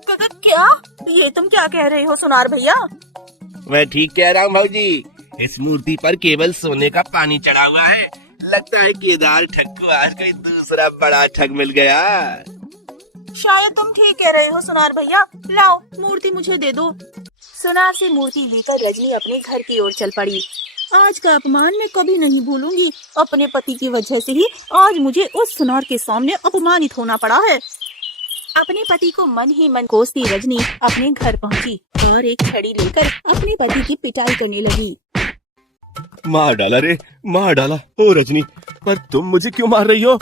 क्या? ये तुम क्या कह रहे हो सुनार भैया? मैं ठीक कह रहा हूँ भाऊजी। इस मूर्ति पर केवल सोने का पानी चढ़ा हुआ है। लगता है केदार ठग को आज कोई दूसरा बड़ा ठग मिल गया। शायद तुम ठीक कह रहे हो सुनार भैया। लाओ, मूर्ति मुझे दे दो। सुनार से मूर्ति लेकर रजनी अपने घर की ओर चल पड़ी। आज का अपमान मैं कभी नहीं भूलूंगी। अपने पति की वजह से ही आज मुझे उस सुनार के सामने अपमानित होना पड़ा है। अपने पति को मन ही मन कोसती रजनी अपने घर पहुंची और एक छड़ी लेकर अपने पति की पिटाई करने लगी। मार डाला रे, मार डाला। ओ रजनी, पर तुम मुझे क्यों मार रही हो?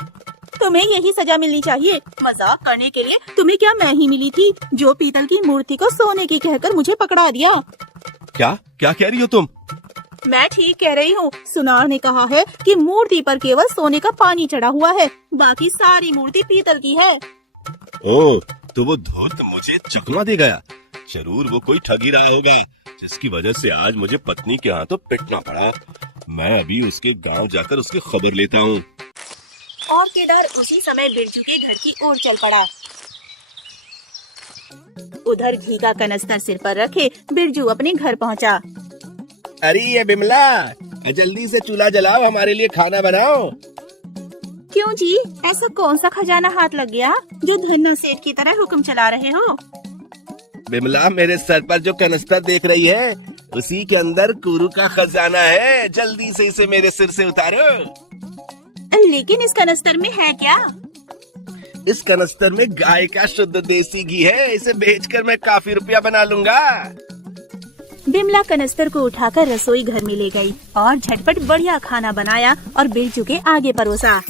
तुम्हें यही सजा मिलनी चाहिए। मजाक करने के लिए तुम्हें क्या मैं ही मिली थी जो पीतल की मूर्ति को सोने की कहकर मुझे पकड़ा दिया। क्या क्या कह रही हो तुम? मैं ठीक कह रही हूँ। सुनार ने कहा है कि मूर्ति पर केवल सोने का पानी चढ़ा हुआ है, बाकी सारी मूर्ति पीतल की है। ओ, तो वो धूर्त मुझे चकमा दे गया। जरूर वो कोई ठग ही रहा होगा, जिसकी वजह से आज मुझे पत्नी के हाथों पिटना पड़ा। मैं अभी उसके गांव जाकर उसकी खबर लेता हूँ। और केदार उसी समय बिरजू के घर की ओर चल पड़ा। उधर घी का कनस्तर सिर पर रखे बिरजू अपने घर पहुंचा। अरे ये बिमला, जल्दी से चूल्हा जलाओ, हमारे लिए खाना बनाओ। क्यों जी, ऐसा कौन सा खजाना हाथ लग गया जो धन्ना सेठ की तरह हुक्म चला रहे हो? बिमला, मेरे सर पर जो कनस्तर देख रही है, उसी के अंदर कुरु का खजाना है। जल्दी से इसे मेरे सिर से उतारो। लेकिन इस कनस्तर में है क्या? इस कनस्तर में गाय का शुद्ध देसी घी है। इसे बेचकर मैं काफी रुपया बना लूंगा। बिमला कनस्तर को उठाकर रसोई घर में ले गई और झटपट बढ़िया खाना बनाया और बिरजू के आगे परोसा।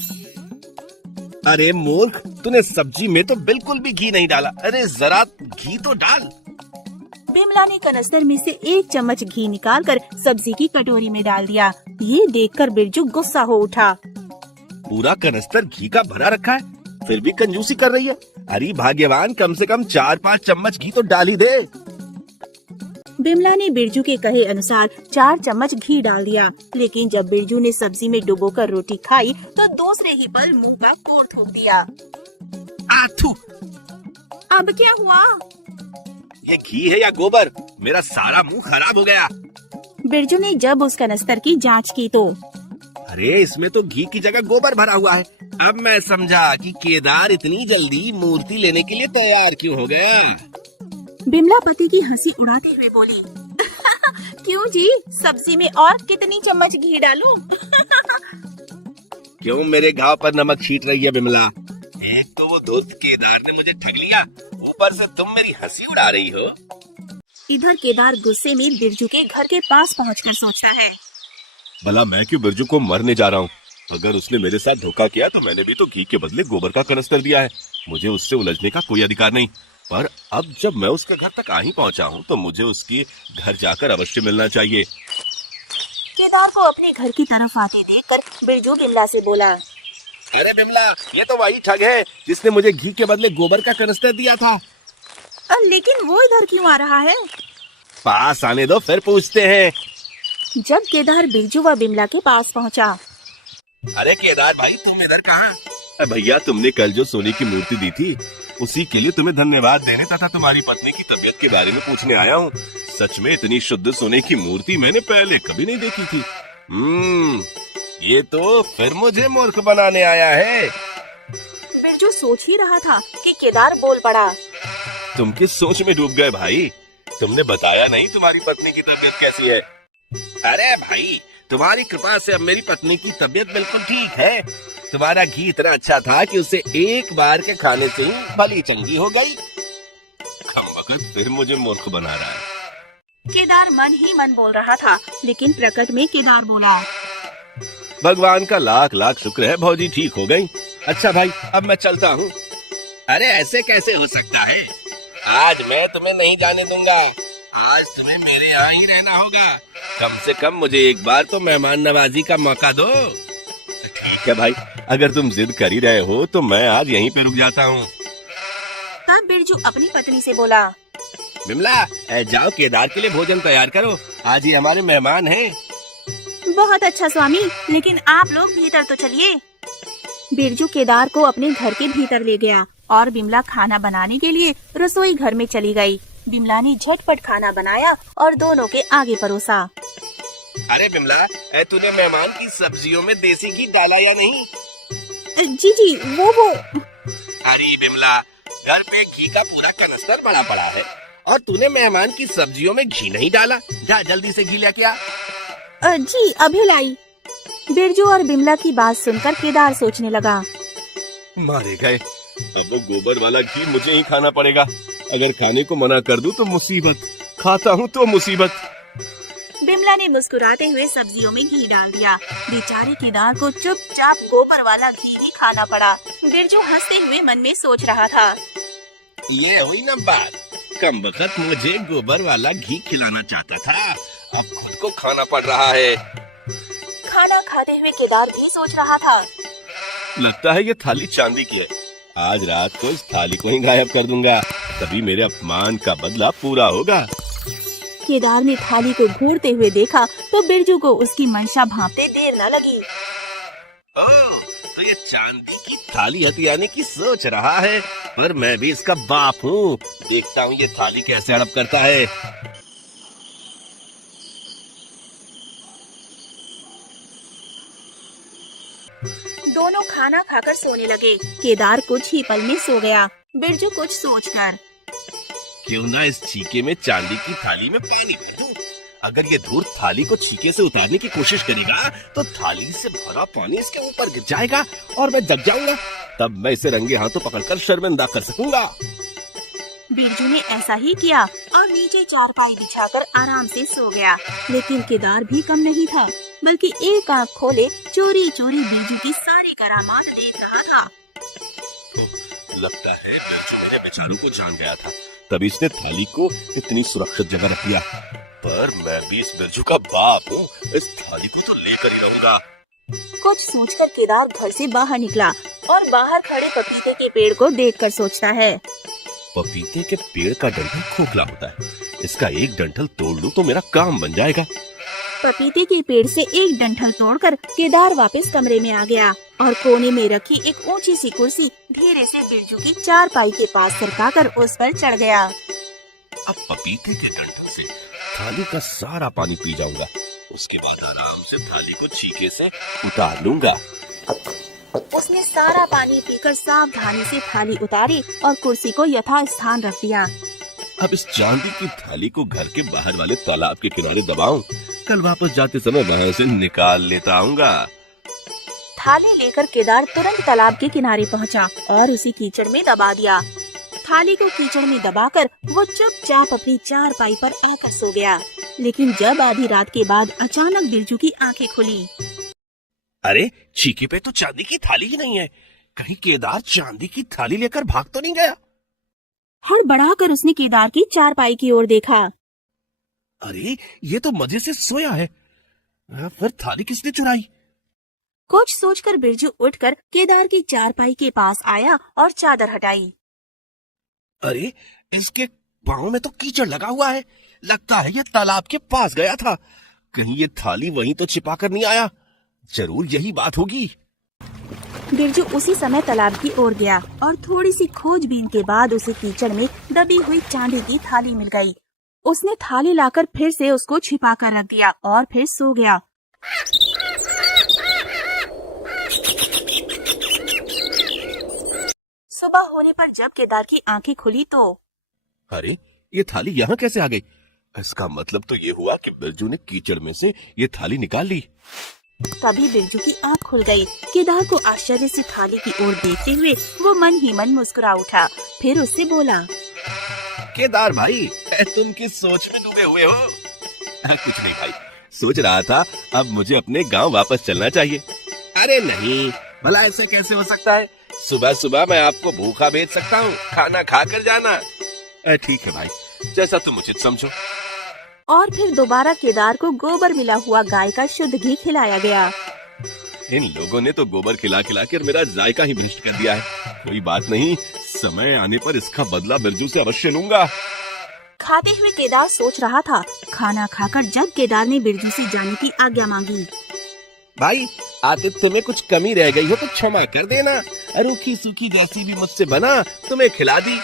अरे मूर्ख, तूने सब्जी में तो बिल्कुल भी घी नहीं डाला। अरे जरा घी तो डाल। बिमला ने कनस्तर में से 1 चम्मच घी निकालकर सब्जी की कटोरी में डाल दिया। ये देखकर बिरजू गुस्सा हो उठा। पूरा कनस्तर घी का भरा रखा है, फिर भी कंजूसी कर रही है। अरे भाग्यवान, कम से कम 4-5 चम्मच घी तो डाल ही दे। बिमला ने बिरजू के कहे अनुसार 4 चम्मच घी डाल दिया, लेकिन जब बिरजू ने सब्जी में डुबोकर रोटी खाई तो दूसरे ही पल मुंह का कोर थूक दिया। आथू! अब क्या हुआ? ये घी है या गोबर? मेरा सारा मुंह खराब हो गया। बिरजू ने जब उस कनस्तर की जांच की तो अरे इसमें तो घी की जगह गोबर भरा हुआ है। अब मैं समझा कि केदार इतनी जल्दी मूर्ति लेने के लिए तैयार क्यों हो गया। बिमला पति की हंसी उड़ाते हुए बोली, क्यों जी, सब्जी में और कितनी चम्मच घी डालूं? क्यों मेरे घाव पर नमक छीट रही है बिमला? एक तो वो धूर्त केदार ने मुझे ठग लिया, ऊपर से तुम मेरी हंसी उड़ा रही हो। इधर केदार गुस्से में बिरजू के घर के पास पहुंचकर सोचता है, भला मैं क्यों बिरजू को मरने जा रहा हूँ? अगर उसने मेरे साथ धोखा किया तो मैंने भी तो घी के बदले गोबर का कनस्तर दिया है। मुझे उससे उलझने का कोई अधिकार नहीं। पर अब जब मैं उसके घर तक आ ही पहुँचा हूँ तो मुझे उसके घर जाकर अवश्य मिलना चाहिए। केदार को अपने घर की तरफ आते देखकर बिरजू बिमला से बोला, अरे बिमला, ये तो वही ठग है जिसने मुझे घी के बदले गोबर का कनस्तर दिया था। लेकिन वो इधर क्यों आ रहा है? पास आने दो, फिर पूछते हैं। जब केदार बिरजू व बिमला के पास पहुंचा, अरे केदार भाई, तुम इधर कहाँ? भैया, तुमने कल जो सोने की मूर्ति दी थी, उसी के लिए तुम्हें धन्यवाद देने तथा तुम्हारी पत्नी की तबीयत के बारे में पूछने आया हूँ। सच में इतनी शुद्ध सोने की मूर्ति मैंने पहले कभी नहीं देखी थी। ये तो फिर मुझे मूर्ख बनाने आया है। बिरजू सोच ही रहा था कि केदार बोल पड़ा, तुम किस सोच में डूब गए भाई? तुमने बताया नहीं तुम्हारी पत्नी की तबीयत कैसी है। अरे भाई, तुम्हारी कृपा से अब मेरी पत्नी की तबीयत बिल्कुल ठीक है। तुम्हारा घी इतना अच्छा था कि उसे एक बार के खाने से ही भली चंगी हो गई। कमबख्त फिर मुझे मूर्ख बना रहा है। केदार मन ही मन बोल रहा था, लेकिन प्रकट में केदार बोला, भगवान का लाख लाख शुक्र है, भौजी ठीक हो गई। अच्छा भाई, अब मैं चलता हूँ। अरे ऐसे कैसे हो सकता है? आज मैं तुम्हें नहीं जाने दूंगा। आज तुम्हें मेरे यहाँ ही रहना होगा। कम से कम मुझे एक बार तो मेहमान नवाजी का मौका दो। ठीक है भाई, अगर तुम जिद कर ही रहे हो तो मैं आज यहीं पे रुक जाता हूँ। तब बिरजू अपनी पत्नी से बोला, बिमला, जाओ केदार के लिए भोजन तैयार करो। आज ये हमारे मेहमान हैं। बहुत अच्छा स्वामी, लेकिन आप लोग भीतर तो चलिए। बिरजू केदार को अपने घर के भीतर ले गया और बिमला खाना बनाने के लिए रसोई घर में चली गई। बिमला ने झटपट खाना बनाया और दोनों के आगे परोसा। अरे बिमला, तूने मेहमान की सब्जियों में देसी घी डाला या नहीं? जी जी, वो अरे बिमला, घर पे घी का पूरा कनस्तर बड़ा पड़ा है और तूने मेहमान की सब्जियों में घी नहीं डाला। जा जल्दी से घी लेके आ। जी अभी लाई। बिरजू और बिमला की बात सुनकर केदार सोचने लगा, मारे गए, अब वो गोबर वाला घी मुझे ही खाना पड़ेगा। अगर खाने को मना कर दूं तो मुसीबत, खाता हूं तो मुसीबत। बिमला ने मुस्कुराते हुए सब्जियों में घी डाल दिया। बेचारे केदार को चुपचाप गोबर वाला घी ही खाना पड़ा। बिरजू हंसते हुए मन में सोच रहा था। ये हुई ना बात, कम वक्त मुझे गोबर वाला घी खिलाना चाहता था, अब खुद को खाना पड़ रहा है। खाना खाते हुए केदार भी सोच रहा था। लगता है ये थाली चांदी की है। आज रात को इस थाली को ही गायब कर दूंगा, तभी मेरे अपमान का बदला पूरा होगा। केदार ने थाली को घूरते हुए देखा तो बिरजू को उसकी मंशा भांपते देर न लगी। ओह, तो ये चांदी की थाली हथियाने की सोच रहा है, पर मैं भी इसका बाप हूँ। देखता हूँ ये थाली कैसे हड़प करता है। दोनों खाना खाकर सोने लगे। केदार कुछ ही पल में सो गया, बिरजू कुछ सोचकर। क्यों ना इस छीके में चांदी की थाली में पानी भर दूं। अगर ये धूर्त थाली को छीके से उतारने की कोशिश करेगा तो थाली से भरा पानी इसके ऊपर गिर जाएगा और मैं दब जाऊंगा। तब मैं इसे रंगे हाथों पकड़कर शर्मिंदा कर सकूंगा। बिरजू ने ऐसा ही किया और नीचे चारपाई बिछाकर आराम से सो गया। लेकिन केदार भी कम नहीं था, बल्कि एक आंख खोले चोरी चोरी बिरजू की सारी करामात देख रहा था। लगता है बिरजू मेरे विचारों को जान गया था, तभी इसने थाली को इतनी सुरक्षित जगह रख दिया। पर मैं भी इस बिरजू का बाप हूँ, इस थाली को तो लेकर ही रहूंगा। कुछ सोचकर केदार घर से बाहर निकला और बाहर खड़े पपीते के पेड़ को देखकर सोचता है। पपीते के पेड़ का डंठल खोखला होता है, इसका एक डंठल तोड़ लूं तो मेरा काम बन जाएगा। पपीते के पेड़ से एक डंठल तोड़कर केदार वापस कमरे में आ गया और कोने में रखी एक ऊंची सी कुर्सी धीरे से बिरजू की चारपाई के पास सरकाकर उस पर चढ़ गया। अब पपीते के डंठल से थाली का सारा पानी पी जाऊंगा, उसके बाद आराम से थाली को छीके से उतार लूंगा। उसने सारा पानी पीकर सावधानी से थाली उतारी और कुर्सी को यथास्थान रख दिया। अब इस चांदी की थाली को घर के बाहर वाले तालाब के किनारे दबाऊं, कल वापस जाते समय वहाँ से निकाल लेता आऊंगा। थाली लेकर केदार तुरंत तालाब के किनारे पहुंचा और उसी कीचड़ में दबा दिया। थाली को कीचड़ में दबाकर वो चुपचाप अपनी चारपाई पर आकर सो गया। लेकिन जब आधी रात के बाद अचानक बिरजू की आंखें खुली। अरे, छीके पे तो चांदी की थाली ही नहीं है। कहीं केदार चांदी की थाली लेकर भाग तो नहीं गया? हड़बड़ाकर उसने केदार की चारपाई की ओर देखा। अरे, ये तो मजे से सोया है। फिर थाली किसने चुराई? कुछ सोचकर बिरजू उठकर केदार की चारपाई के पास आया और चादर हटाई। अरे, इसके पाँव में तो कीचड़ लगा हुआ है। लगता है ये तालाब के पास गया था। कहीं ये थाली वहीं तो छिपा कर नहीं आया। जरूर यही बात होगी। बिरजू उसी समय तालाब की ओर गया और थोड़ी सी खोजबीन के बाद उसे कीचड़ में दबी हुई चांदी की थाली मिल गई। उसने थाली लाकर फिर से उसको छिपा कर रख दिया और फिर सो गया। सुबह होने पर जब केदार की आंखें खुली तो अरे, ये थाली यहाँ कैसे आ गई? इसका मतलब तो ये हुआ कि बिरजू ने कीचड़ में से ये थाली निकाल ली। तभी बिरजू की आंख खुल गई। केदार को आश्चर्य से थाली की ओर देखते हुए वो मन ही मन मुस्कुरा उठा। फिर उससे बोला, केदार भाई, तुम किस सोच में डूबे हुए हो? कुछ नहीं भाई, सोच रहा था अब मुझे अपने गांव वापस चलना चाहिए। अरे नहीं, भला ऐसा कैसे हो सकता है? सुबह सुबह मैं आपको भूखा भेज सकता हूँ, खाना खा कर जाना। ठीक है भाई, जैसा तुम उचित समझो। और फिर दोबारा केदार को गोबर मिला हुआ गाय का शुद्ध घी खिलाया गया। इन लोगों ने तो गोबर खिला खिला कर मेरा जायका ही भ्रष्ट कर दिया है। कोई बात नहीं, समय आने पर इसका बदला बिरजू से अवश्य लूंगा। खाते हुए केदार सोच रहा था। खाना खाकर जब केदार ने बिरजू से जाने की आज्ञा मांगी। भाई, आतिथ्य में कुछ कमी रह गई हो तो क्षमा कर देना। रूखी सूखी जैसी भी मुझसे बना तुम्हें खिला दी।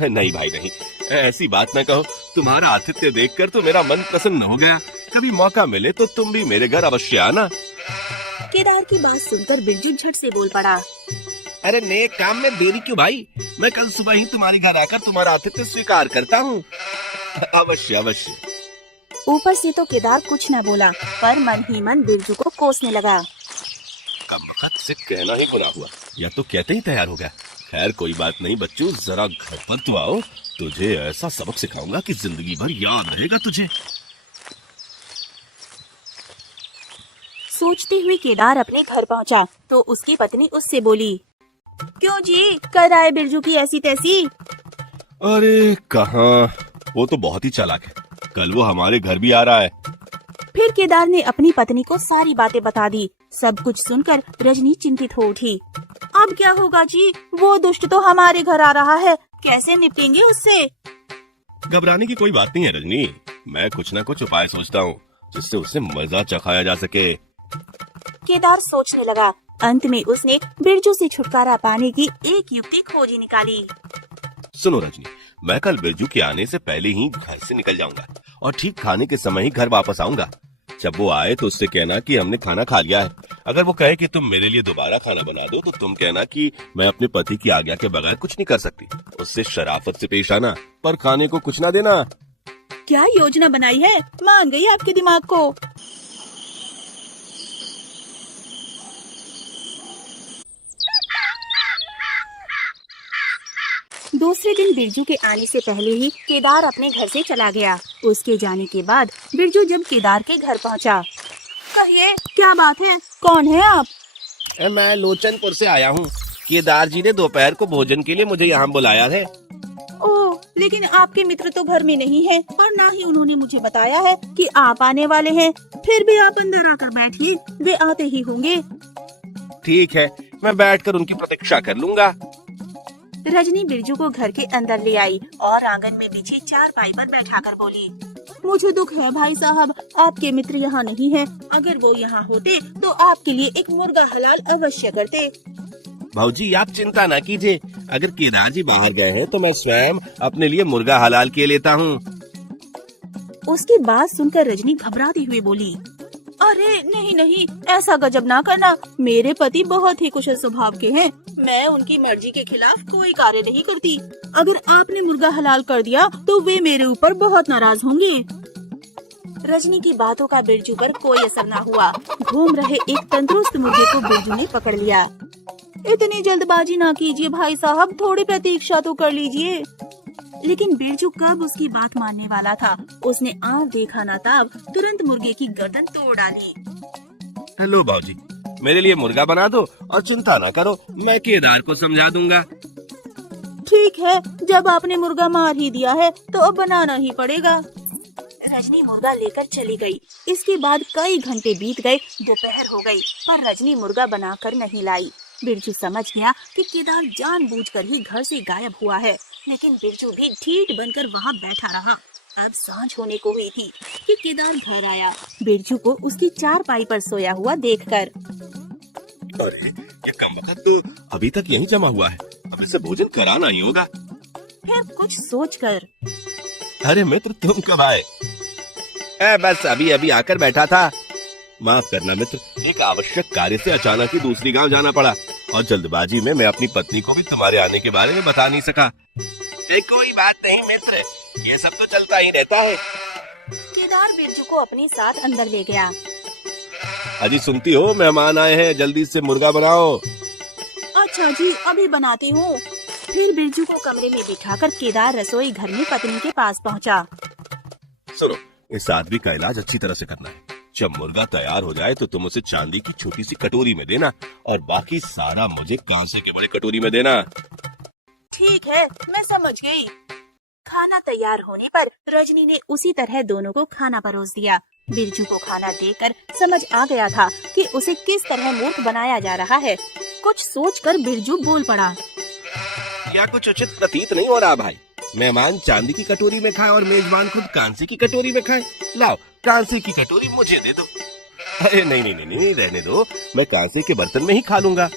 नहीं भाई नहीं, ऐसी बात ना कहो। तुम्हारा आतिथ्य देखकर तो मेरा मन प्रसन्न हो गया। कभी मौका मिले तो तुम भी मेरे घर अवश्य आना। केदार की बात सुनकर बिरजू झट से बोल पड़ा। अरे नेक काम में देरी क्यों भाई? मैं कल सुबह ही तुम्हारे घर आकर तुम्हारा आतिथ्य स्वीकार करता हूँ। अवश्य अवश्य। ऊपर से तो केदार कुछ न बोला, पर मन ही मन बिरजू को कोसने लगा। कम हद से कहना ही गुनाह हुआ, या तो कहते ही तैयार हो गया। खैर कोई बात नहीं बच्चों, जरा घर पर तो आओ, तुझे ऐसा सबक सिखाऊंगा कि जिंदगी भर याद रहेगा तुझे। सोचते हुए केदार अपने घर पहुंचा तो उसकी पत्नी उससे बोली, क्यों जी, कर आए बिरजू की ऐसी तैसी? अरे कहाँ, वो तो बहुत ही चालाक है, कल वो हमारे घर भी आ रहा है। फिर केदार ने अपनी पत्नी को सारी बातें बता दी। सब कुछ सुनकर रजनी चिंतित हो उठी। अब क्या होगा जी, वो दुष्ट तो हमारे घर आ रहा है, कैसे निपटेंगे उससे? घबराने की कोई बात नहीं है रजनी, मैं कुछ ना कुछ उपाय सोचता हूँ जिससे उसे मजा चखाया जा सके। केदार सोचने लगा। अंत में उसने बिरजू से छुटकारा पाने की एक युक्ति खोजी निकाली। सुनो रजनी, मैं कल बिरजू के आने से पहले ही घर से निकल जाऊंगा और ठीक खाने के समय ही घर वापस आऊंगा। जब वो आए तो उससे कहना कि हमने खाना खा लिया है। अगर वो कहे कि तुम मेरे लिए दोबारा खाना बना दो तो तुम कहना कि मैं अपने पति की आज्ञा के बगैर कुछ नहीं कर सकती। उससे शराफत से पेश आना, पर खाने को कुछ ना देना। क्या योजना बनाई है, मान गई आपके दिमाग को। दूसरे दिन बिरजू के आने से पहले ही केदार अपने घर से चला गया। उसके जाने के बाद बिरजू जब केदार के घर पहुंचा, कहिए क्या बात है, कौन है आप? मैं लोचनपुर से आया हूँ। केदार जी ने दोपहर को भोजन के लिए मुझे यहाँ बुलाया है। ओह, लेकिन आपके मित्र तो घर में नहीं है और ना ही उन्होंने मुझे बताया है कि आप आने वाले हैं। फिर भी आप अंदर आकर बैठिए, वे आते ही होंगे। ठीक है, मैं बैठकर उनकी प्रतीक्षा कर लूंगा। रजनी बिरजू को घर के अंदर ले आई और आंगन में बिछी चारपाई पर बैठाकर बोली, मुझे दुख है भाई साहब, आपके मित्र यहाँ नहीं हैं। अगर वो यहाँ होते तो आपके लिए एक मुर्गा हलाल अवश्य करते। भाऊजी आप चिंता न कीजिए, अगर केदार जी बाहर गए हैं तो मैं स्वयं अपने लिए मुर्गा हलाल किए लेता हूँ। उसकी बात सुनकर रजनी घबराती हुई बोली, अरे नहीं नहीं, ऐसा गजब ना करना। मेरे पति बहुत ही कुशल स्वभाव के हैं, मैं उनकी मर्जी के खिलाफ कोई कार्य नहीं करती। अगर आपने मुर्गा हलाल कर दिया तो वे मेरे ऊपर बहुत नाराज होंगे। रजनी की बातों का बिरजू पर कोई असर न हुआ। घूम रहे एक तंदुरुस्त मुर्गे को बिरजू ने पकड़ लिया। इतनी जल्दबाजी ना कीजिए भाई साहब, थोड़ी प्रतीक्षा तो कर लीजिए। लेकिन बिरजू कब उसकी बात मानने वाला था। उसने आँख देखा ना ताब तुरंत मुर्गे की गर्दन तोड़ डाली। हेलो भाऊजी, मेरे लिए मुर्गा बना दो और चिंता न करो, मैं केदार को समझा दूंगा। ठीक है, जब आपने मुर्गा मार ही दिया है तो अब बनाना ही पड़ेगा। रजनी मुर्गा लेकर चली गई। इसके बाद कई घंटे बीत गए, दोपहर हो गई, पर रजनी मुर्गा बनाकर नहीं लाई। बिरजू समझ गया कि केदार जानबूझकर ही घर से गायब हुआ है, लेकिन बिरजू भी ढीठ बनकर वहाँ बैठा रहा। अब सांझ होने को हुई थी कि केदार घर आया, बिरजू को उसकी चारपाई पर सोया हुआ देखकर। अरे ये कमबख्त तो अभी तक यहीं जमा हुआ है, अब इसे भोजन कराना ही होगा। फिर कुछ सोचकर, अरे मित्र तुम कब आए? बस अभी अभी आकर बैठा था। माफ करना मित्र, एक आवश्यक कार्य से अचानक ही दूसरी गांव जाना पड़ा और जल्दबाजी में मैं अपनी पत्नी को भी तुम्हारे आने के बारे में बता नहीं सका। कोई बात नहीं मित्र, ये सब तो चलता ही रहता है। केदार बिरजू को अपने साथ अंदर ले गया। अजी सुनती हो, मेहमान आए हैं, जल्दी से मुर्गा बनाओ। अच्छा जी, अभी बनाती हूँ। फिर बिरजू को कमरे में बिठाकर केदार रसोई घर में पत्नी के पास पहुँचा। सुनो, इस आदमी का इलाज अच्छी तरह से करना है। जब मुर्गा तैयार हो जाए तो तुम उसे चांदी की छोटी सी कटोरी में देना और बाकी सारा मुझे कांसे के बड़े कटोरी में देना। ठीक है, मैं समझ गई। खाना तैयार होने पर रजनी ने उसी तरह दोनों को खाना परोस दिया। बिरजू को खाना देकर समझ आ गया था कि उसे किस तरह मूर्ख बनाया जा रहा है। कुछ सोचकर बिरजू बोल पड़ा, यह कुछ उचित प्रतीत नहीं हो रहा भाई। मेहमान चांदी की कटोरी में खाए और मेजबान खुद कांसे की कटोरी में खाए। लाओ, कांसे की कटोरी मुझे दे दो। अरे नहीं नहीं नहीं नहीं, रहने दो, मैं कांसे के बर्तन में ही खा लूंगा।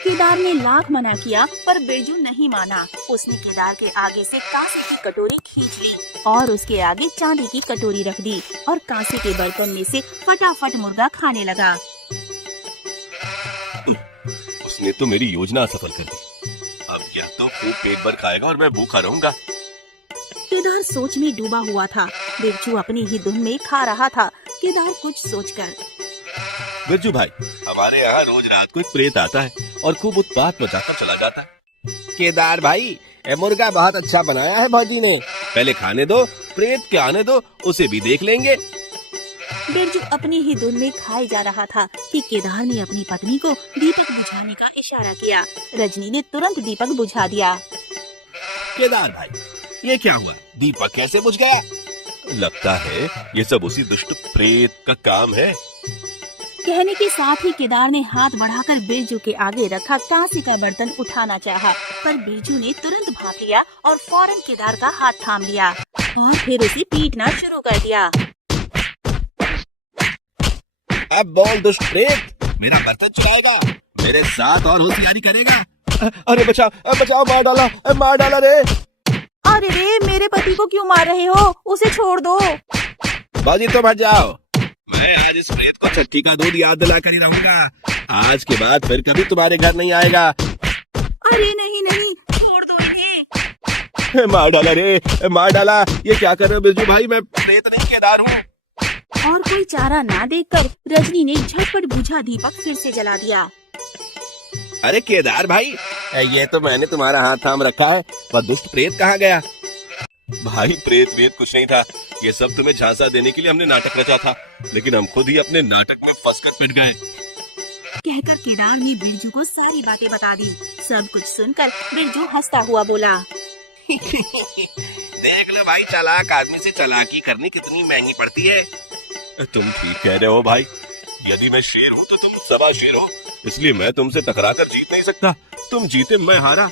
केदार ने लाख मना किया पर बिरजू नहीं माना। उसने केदार के आगे से कांसे की कटोरी खींच ली और उसके आगे चांदी की कटोरी रख दी और कांसे के बर्तन में से फटाफट मुर्गा खाने लगा। उसने तो मेरी योजना असफल कर दी। अब या तो खूब पेट भर खाएगा और मैं भूखा रहूंगा। केदार सोच में डूबा हुआ था। बिरजू अपनी ही धुन में खा रहा था। केदार कुछ सोचकर, बिरजू भाई, हमारे यहाँ रोज रात को एक प्रेत आता है और खूब उत्पात मचाकर चला जाता है। केदार भाई, ये मुर्गा बहुत अच्छा बनाया है भौजी ने। पहले खाने दो, प्रेत के आने दो, उसे भी देख लेंगे। बिरजू अपनी ही धुन में खाए जा रहा था कि केदार ने अपनी पत्नी को दीपक बुझाने का इशारा किया। रजनी ने तुरंत दीपक बुझा दिया। केदार भाई, ये क्या हुआ? दीपक कैसे बुझ गया? लगता है ये सब उसी दुष्ट प्रेत का काम है। कहने के साथ ही केदार ने हाथ बढ़ाकर बिरजू के आगे रखा कांसे का बर्तन उठाना चाहा, पर बिरजू ने तुरंत भाप लिया और फौरन केदार का हाथ थाम लिया और फिर उसे पीटना शुरू कर दिया। अब बोल दुष्ट प्रेत, मेरा बर्तन चुराएगा, मेरे साथ और होशियारी करेगा? अरे बचाओ, बचाओ, मार डाला रे। अरे रे, मेरे पति को क्यों मार रहे हो? उसे छोड़ दो। बाजी तो मत जाओ, मैं आज इस प्रेत को छठी का दूध याद दिला कर ही रहूंगा। आज के बाद फिर कभी तुम्हारे घर नहीं आएगा। अरे नहीं नहीं, छोड़ दो इन्हें। मार डाला रे, मार डाला। ये क्या कर रहे हो बिरजू भाई? मैं प्रेत नहीं केदार हूँ। और कोई चारा ना देखकर रजनी ने झटपट बुझा दीपक फिर से जला दिया। अरे केदार भाई, ये तो मैंने तुम्हारा हाथ थाम रखा है, पर दुष्ट प्रेत कहाँ गया? भाई प्रेत वेत कुछ नहीं था, ये सब तुम्हें झांसा देने के लिए हमने नाटक रचा था, लेकिन हम खुद ही अपने नाटक में फंसकर पिट गए। कहकर केदार ने बिरजू को सारी बातें बता दी। सब कुछ सुनकर बिरजू हंसता हुआ बोला, देख लो भाई, चालाक आदमी से चालाकी करनी कितनी महंगी पड़ती है। तुम ठीक कह रहे हो भाई, यदि मैं शेर हूँ तो तुम सवा शेर हो, इसलिए मैं तुमसे टकरा कर जीत नहीं सकता। तुम जीते, मैं हारा।